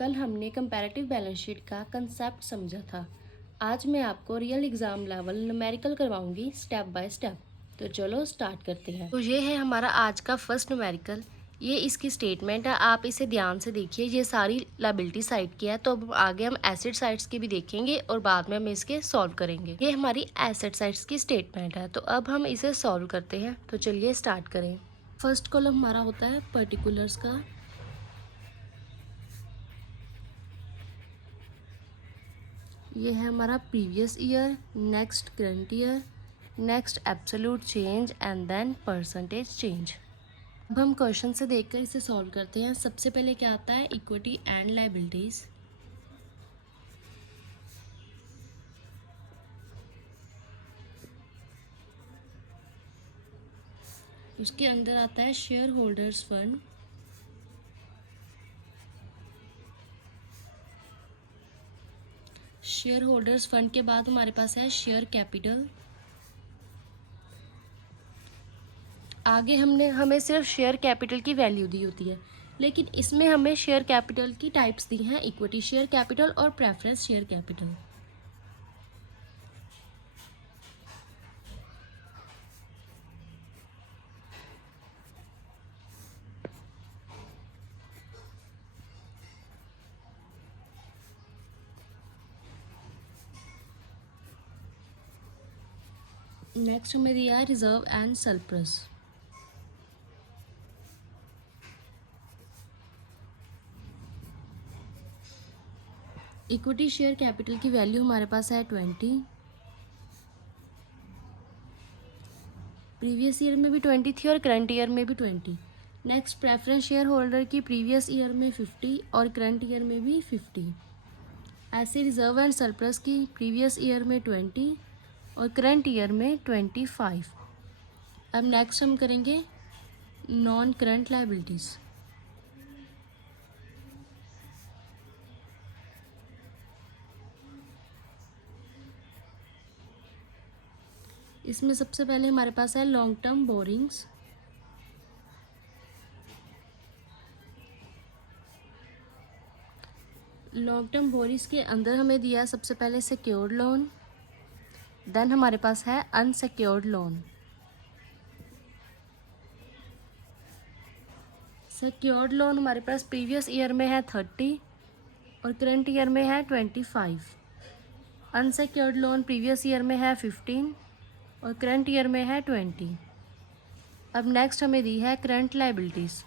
कल हमने comparative balance sheet का कंसेप्ट समझा था। आज मैं आपको रियल एग्ज़ाम लेवल न्यूमेरिकल करवाऊंगी स्टेप बाय स्टेप। तो चलो स्टार्ट करते हैं। तो ये है हमारा आज का फर्स्ट न्यूमेरिकल। ये इसकी स्टेटमेंट है, आप इसे ध्यान से देखिए। ये सारी लायबिलिटी साइड की है, तो अब आगे हम एसेट साइड्स की भी देखेंगे और बाद में हम इसके सॉल्व करेंगे। ये हमारी एसेट साइड्स की स्टेटमेंट है, तो अब हम इसे सॉल्व करते हैं। तो चलिए स्टार्ट करें। फर्स्ट कॉलम हमारा होता है पर्टिकुलर्स का। ये है हमारा previous year, next current year, next absolute change and then percentage change. अब हम क्वेश्चन से देखकर इसे सॉल्व करते हैं। सबसे पहले क्या आता है, इक्विटी एंड लायबिलिटीज। उसके अंदर आता है share holders fund, share holders fund के बाद हमारे पास है शेयर कैपिटल। आगे हमें सिर्फ शेयर कैपिटल की वैल्यू दी होती है, लेकिन इसमें हमें शेयर कैपिटल की टाइप्स दी हैं, इक्विटी शेयर कैपिटल और प्रेफरेंस शेयर कैपिटल। नेक्स्ट हमें दिया है reserve and surplus. Equity share capital की वैल्यू हमारे पास है 20। प्रीवियस ईयर में भी 20 थी और करंट ईयर में भी 20। नेक्स्ट प्रेफरेंस शेयर होल्डर की प्रीवियस ईयर में 50 और करंट ईयर में भी 50। ऐसे रिजर्व एंड सरप्लस की प्रीवियस ईयर में 20 और करंट ईयर में 25। अब नेक्स्ट हम करेंगे नॉन करंट लायबिलिटीज़। इसमें सबसे पहले हमारे पास है long term borrowings. Long term borrowings के अंदर हमें दिया सबसे पहले सिक्योर्ड लोन, देन हमारे पास है अनसिक्योर्ड लोन। सिक्योर्ड लोन हमारे पास प्रीवियस ईयर में है 30 और करंट ईयर में है 25। अनसिक्योर्ड लोन प्रीवियस ईयर में है 15 और करंट ईयर में है 20। अब नेक्स्ट हमें दी है करंट लायबिलिटीज़।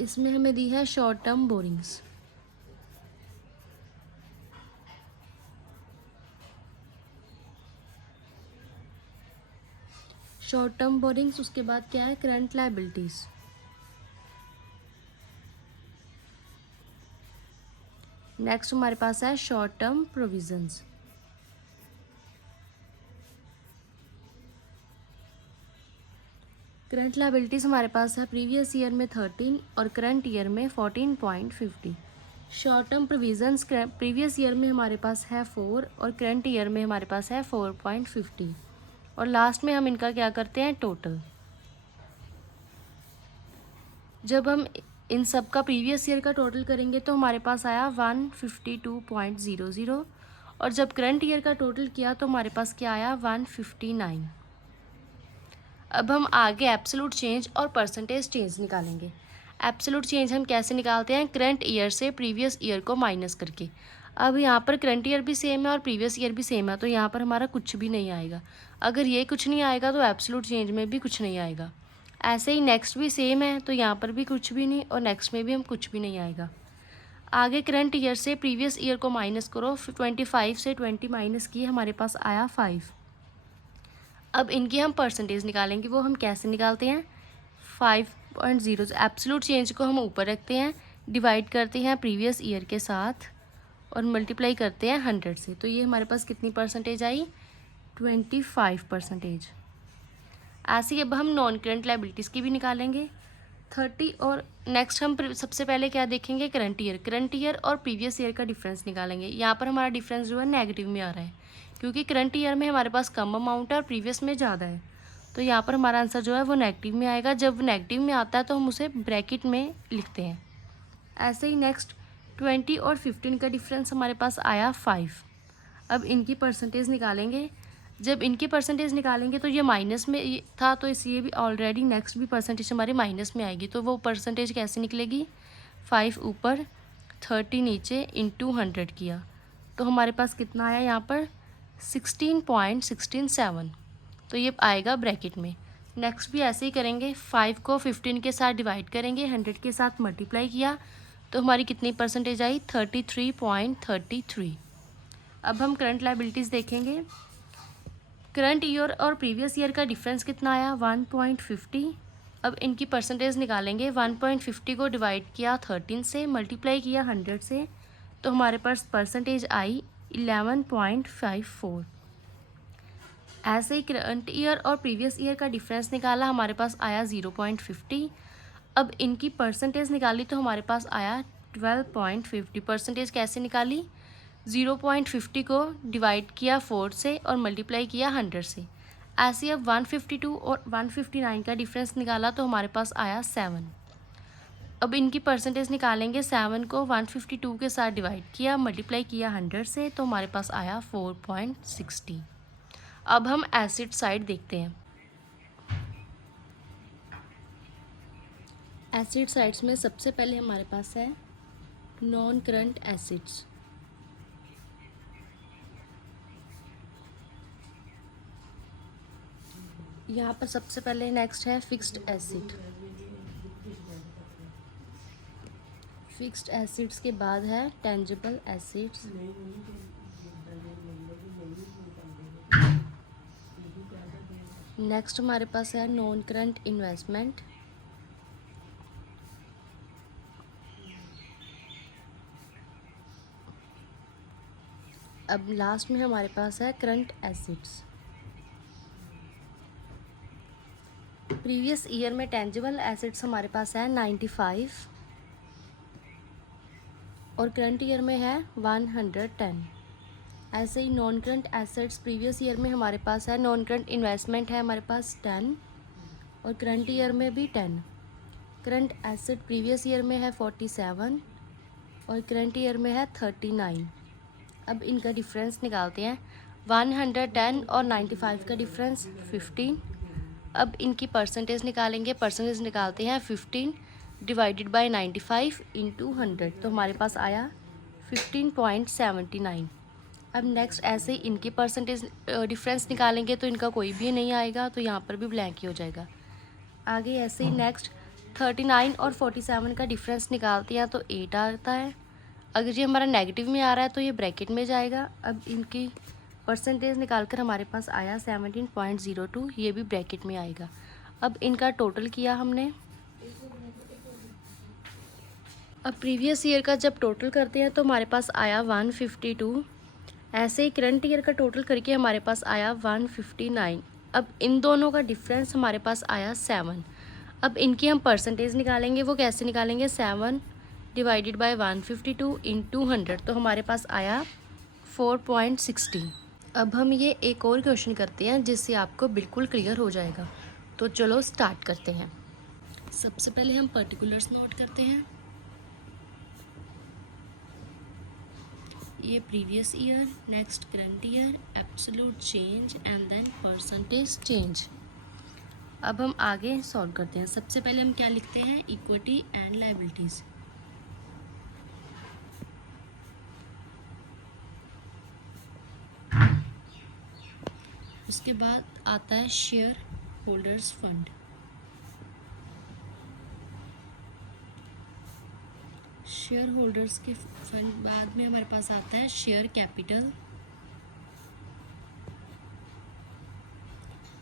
इसमें हमें दी है short term borrowings. Short term borrowings, उसके बाद क्या है करंट लायबिलिटीज़। नेक्स्ट हमारे पास है short term provisions. Current liabilities हमारे पास है प्रीवियस ईयर में 13 और करंट ईयर में 14.50। Short term provisions previous year में हमारे पास है 4 और करंट ईयर में हमारे पास है 4.50। और लास्ट में हम इनका क्या करते हैं, टोटल। जब हम इन सब का प्रीवियस ईयर का टोटल करेंगे तो हमारे पास आया 152.00 और जब करंट ईयर का टोटल किया तो हमारे पास क्या आया 159। अब हम आगे एब्सोल्यूट चेंज और परसेंटेज चेंज निकालेंगे। एब्सोल्यूट चेंज हम कैसे निकालते हैं, करंट ईयर से प्रीवियस ईयर को माइनस करके। अब यहाँ पर करंट ईयर भी सेम है और प्रीवियस ईयर भी सेम है, तो यहाँ पर हमारा कुछ भी नहीं आएगा। अगर ये कुछ नहीं आएगा तो एब्सोल्यूट चेंज में भी कुछ नहीं आएगा। ऐसे ही नेक्स्ट भी सेम है, तो यहाँ पर भी कुछ भी नहीं और नेक्स्ट में भी हम कुछ भी नहीं आएगा। आगे करंट ईयर से प्रीवियस ईयर को माइनस करो, 25 से 20 माइनस किए, हमारे पास आया 5। अब इनकी हम परसेंटेज निकालेंगे। वो हम कैसे निकालते हैं, 5.0 एब्सोल्यूट चेंज को हम ऊपर रखते हैं, डिवाइड करते हैं प्रीवियस ईयर के साथ और मल्टीप्लाई करते हैं 100 से। तो ये हमारे पास कितनी परसेंटेज आई, 25%। ऐसे ही अब हम नॉन करंट लायबिलिटीज़ की भी निकालेंगे 30। और नेक्स्ट हम सबसे पहले क्या देखेंगे, करंट ईयर और प्रीवियस ईयर का डिफरेंस निकालेंगे। यहाँ पर हमारा डिफरेंस जो है नेगेटिव में आ रहा है, क्योंकि करंट ईयर में हमारे पास कम अमाउंट है और प्रीवियस में ज़्यादा है, तो यहाँ पर हमारा आंसर जो है वो नेगेटिव में आएगा। जब नेगेटिव में आता है तो हम उसे ब्रैकेट में लिखते हैं। ऐसे ही नेक्स्ट 20 और 15 का डिफरेंस हमारे पास आया 5। अब इनकी परसेंटेज निकालेंगे। जब इनकी परसेंटेज निकालेंगे तो ये माइनस में था, तो इस ये भी ऑलरेडी नेक्स्ट भी परसेंटेज हमारी माइनस में आएगी। तो वो परसेंटेज कैसे निकलेगी, 5 ऊपर 30 नीचे इंटू 100 किया, तो हमारे पास कितना आया यहाँ पर 16.167, तो ये आएगा ब्रैकेट में। नेक्स्ट भी ऐसे ही करेंगे, 5 को 15 के साथ डिवाइड करेंगे, 100 के साथ मल्टीप्लाई किया, तो हमारी कितनी परसेंटेज आई 33.33। अब हम करंट लायबिलिटीज़ देखेंगे। करंट ईयर और प्रीवियस ईयर का डिफरेंस कितना आया 1.50। अब इनकी परसेंटेज निकालेंगे। 1.50 को डिवाइड किया 13 से, मल्टीप्लाई किया 100 से, तो हमारे पास परसेंटेज आई 11.54। ऐसे ही करंट ईयर और प्रीवियस ईयर का डिफरेंस निकाला, हमारे पास आया 0.50। अब इनकी परसेंटेज निकाली तो हमारे पास आया 12.50। परसेंटेज कैसे निकाली, 0.50 को डिवाइड किया 4 से और मल्टीप्लाई किया 100 से। ऐसे अब 152 और 159 का डिफरेंस निकाला तो हमारे पास आया 7। अब इनकी परसेंटेज निकालेंगे। 7 को 152 के साथ डिवाइड किया, मल्टीप्लाई किया 100 से, तो हमारे पास आया 4.60। अब हम एसिड साइड देखते हैं। एसिड साइड्स में सबसे पहले हमारे पास है नॉन करंट एसिड्स। यहाँ पर सबसे पहले नेक्स्ट है फिक्स्ड एसिड। फिक्स्ड एसिड्स के बाद है टेंजिबल एसिड्स। नेक्स्ट हमारे पास है नॉन करंट इन्वेस्टमेंट। अब लास्ट में हमारे पास है करंट एसिड्स। प्रीवियस ईयर में टेंजिबल एसिड्स हमारे पास है 95 और करंट ईयर में है 110। ऐसे ही non current assets previous year में हमारे पास है, नॉन करंट इन्वेस्टमेंट है हमारे पास 10 और करंट ईयर में भी 10। करंट एसेट प्रीवियस ईयर में है 47 और करंट ईयर में है 39। अब इनका डिफरेंस निकालते हैं। 110 और 95 का डिफरेंस 15। अब इनकी परसेंटेज निकालेंगे। परसेंटेज निकालते हैं 15 डिवाइडेड बाय 95 इंटू 100, तो हमारे पास आया 15.79। अब नेक्स्ट ऐसे ही इनकी परसेंटेज डिफरेंस निकालेंगे तो इनका कोई भी नहीं आएगा, तो यहाँ पर भी ब्लैंक ही हो जाएगा। आगे ऐसे ही नेक्स्ट 39 और 47 का डिफरेंस निकालते हैं तो 8 आता है। अगर ये हमारा नेगेटिव में आ रहा है तो ये ब्रैकेट में जाएगा। अब इनकी परसेंटेज निकालकर हमारे पास आया 17.02, ये भी ब्रैकेट में आएगा। अब इनका टोटल किया हमने। अब प्रीवियस ईयर का जब टोटल करते हैं तो हमारे पास आया 152। ऐसे ही करंट ईयर का टोटल करके हमारे पास आया 159। अब इन दोनों का डिफरेंस हमारे पास आया 7। अब इनकी हम परसेंटेज निकालेंगे। वो कैसे निकालेंगे, 7 डिवाइडेड बाय 152 इंटू 100, तो हमारे पास आया 4.60। अब हम ये एक और क्वेश्चन करते हैं जिससे आपको बिल्कुल क्लियर हो जाएगा। तो चलो स्टार्ट करते हैं। सबसे पहले हम पर्टिकुलर्स नोट करते हैं। ये previous year, next current year, absolute change and then percentage change. अब हम आगे सॉल्व करते हैं। सबसे पहले हम क्या लिखते हैं, इक्विटी एंड लायबिलिटीज। उसके बाद आता है share holders fund. Share holders के फंड बाद में हमारे पास आता है शेयर कैपिटल।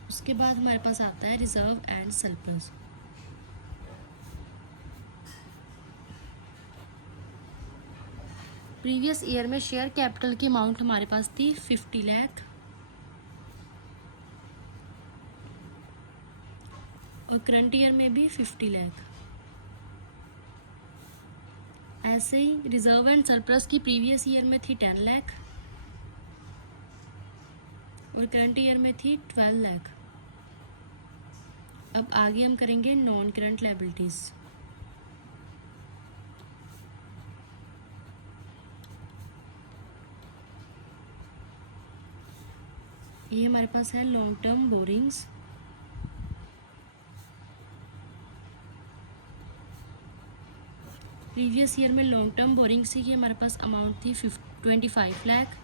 उसके बाद हमारे पास आता है reserve and surplus. Previous year में शेयर कैपिटल की अमाउंट हमारे पास थी 50 लाख और करंट ईयर में भी 50 लाख। ऐसे ही रिजर्व एंड सरप्लस की प्रीवियस ईयर में थी 10 लाख और करंट ईयर में थी 12 लाख। अब आगे हम करेंगे नॉन करंट लायबिलिटीज़। ये हमारे पास है long term borrowings. Previous year में लॉन्ग टर्म बोरिंग्स की हमारे पास अमाउंट थी 25 लाख,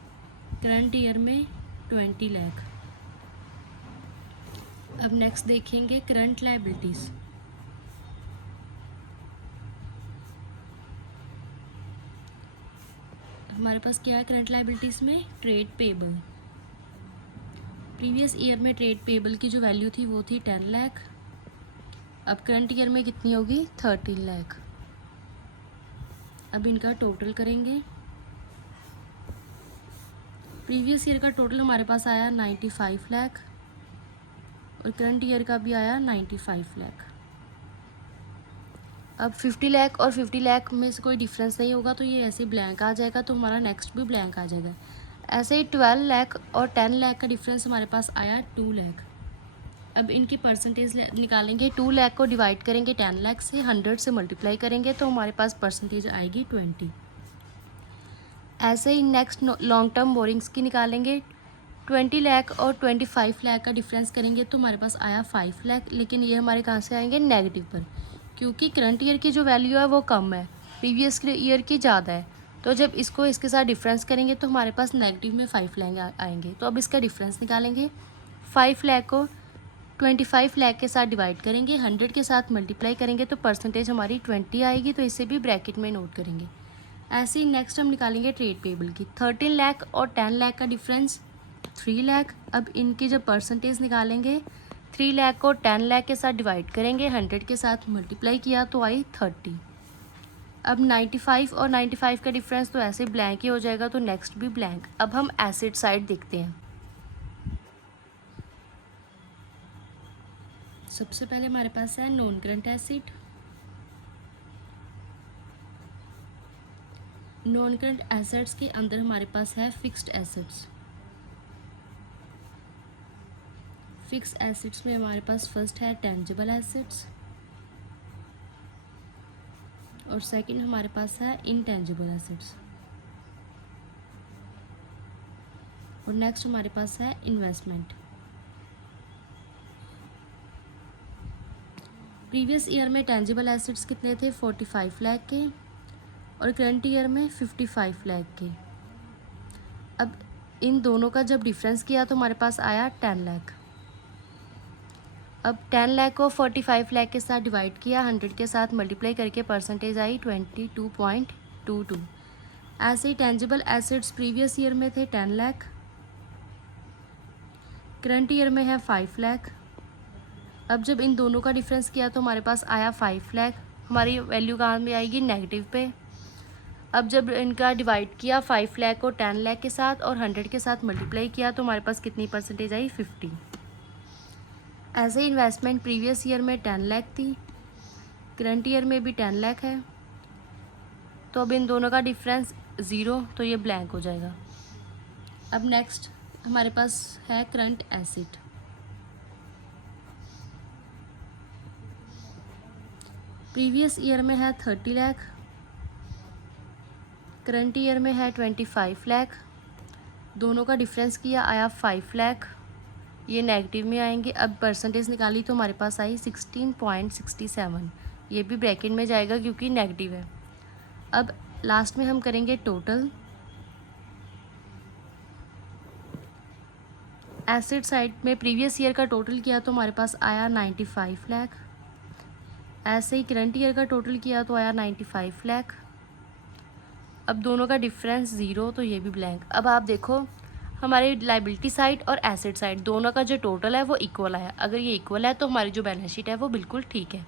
करंट ईयर में 20 लाख। अब नेक्स्ट देखेंगे करंट लायबिलिटीज़। हमारे पास क्या है करंट लायबिलिटीज़ में? Trade payable. प्रीवियस ईयर में ट्रेड पेबल की जो वैल्यू थी वो थी 10 लाख। अब करंट ईयर में कितनी होगी? 13 लाख। अब इनका टोटल करेंगे। प्रीवियस ईयर का टोटल हमारे पास आया 95 लाख और करंट ईयर का भी आया 95 लाख। अब 50 लाख और 50 लाख में से कोई डिफरेंस नहीं होगा तो ये ऐसे ब्लैंक आ जाएगा, तो हमारा नेक्स्ट भी ब्लैंक आ जाएगा। ऐसे ही 12 लाख और 10 लाख का डिफरेंस हमारे पास आया 2 लाख। अब इनकी परसेंटेज निकालेंगे। 2 लाख को डिवाइड करेंगे 10 लाख से, 100 से मल्टीप्लाई करेंगे तो हमारे पास परसेंटेज आएगी 20। ऐसे ही नेक्स्ट लॉन्ग टर्म बोरिंग्स की निकालेंगे। 20 लाख और 25 लाख का डिफरेंस करेंगे तो हमारे पास आया 5 लाख, लेकिन ये हमारे कहाँ से आएंगे? नेगेटिव पर, क्योंकि करंट ईयर की जो वैल्यू है वो कम है, प्रीवियस ईयर की ज़्यादा है। तो जब इसको इसके साथ डिफरेंस करेंगे तो हमारे पास नेगेटिव में 5 लाख आएंगे। तो अब इसका डिफरेंस निकालेंगे। 5 लाख को 25 लाख के साथ डिवाइड करेंगे, 100 के साथ मल्टीप्लाई करेंगे तो परसेंटेज हमारी 20 आएगी, तो इसे भी ब्रैकेट में नोट करेंगे। ऐसे ही नेक्स्ट हम निकालेंगे ट्रेड पेबल की। 13 लाख और 10 लाख का डिफरेंस 3 लाख। अब इनकी जब परसेंटेज निकालेंगे, 3 लाख को 10 लाख के साथ डिवाइड करेंगे, 100 के साथ मल्टीप्लाई किया तो आई 30। अब 95 और 95 का डिफरेंस तो ऐसे ब्लैंक ही हो जाएगा, तो नेक्स्ट भी ब्लैंक। अब हम एसिड साइड देखते हैं। सबसे पहले हमारे पास है non current acid. Non current assets के अंदर हमारे पास है फिक्स्ड एसेट्स। फिक्स एसेट्स में हमारे पास फर्स्ट है टेंजिबल एसेट्स और सेकंड हमारे पास है इनटेंजिबल एसेट्स और नेक्स्ट हमारे पास है इन्वेस्टमेंट। प्रीवियस ईयर में टेंजिबल एसेट्स कितने थे? 45 लाख के और करंट ईयर में 55 लाख के। अब इन दोनों का जब डिफरेंस किया तो हमारे पास आया 10 लाख। अब 10 लाख को 45 लाख के साथ डिवाइड किया, 100 के साथ मल्टीप्लाई करके परसेंटेज आई 22.22। ऐसे ही टेंजिबल एसेट्स प्रीवियस ईयर में थे 10 लाख, करंट ईयर में है 5 लाख। अब जब इन दोनों का डिफरेंस किया तो हमारे पास आया 5 लाख। हमारी वैल्यू कहाँ में आएगी? नेगेटिव पे। अब जब इनका डिवाइड किया 5 लाख को 10 लाख के साथ और 100 के साथ मल्टीप्लाई किया तो हमारे पास कितनी परसेंटेज आई? 50। ऐसे ही इन्वेस्टमेंट प्रीवियस ईयर में 10 लाख थी, करंट ईयर में भी 10 लाख है, तो अब इन दोनों का डिफरेंस 0, तो ये ब्लैंक हो जाएगा। अब नेक्स्ट हमारे पास है करंट एसिड। प्रीवियस ईयर में है 30 लाख, करंट ईयर में है 25 लाख। दोनों का डिफरेंस किया, आया 5 लाख, ये नेगेटिव में आएंगे। अब परसेंटेज निकाली तो हमारे पास आई 16.67। ये भी ब्रैकेट में जाएगा क्योंकि नेगेटिव है। अब लास्ट में हम करेंगे टोटल। एसिड साइड में प्रीवियस ईयर का टोटल किया तो हमारे पास आया 95 लाख। ऐसे ही करंट ईयर का टोटल किया तो आया 95 लाख। अब दोनों का डिफरेंस 0, तो ये भी ब्लैंक। अब आप देखो हमारे लाइबिलिटी साइड और एसेट साइड दोनों का जो टोटल है वो इक्वल आया। अगर ये इक्वल है तो हमारी जो बैलेंस शीट है वो बिल्कुल ठीक है।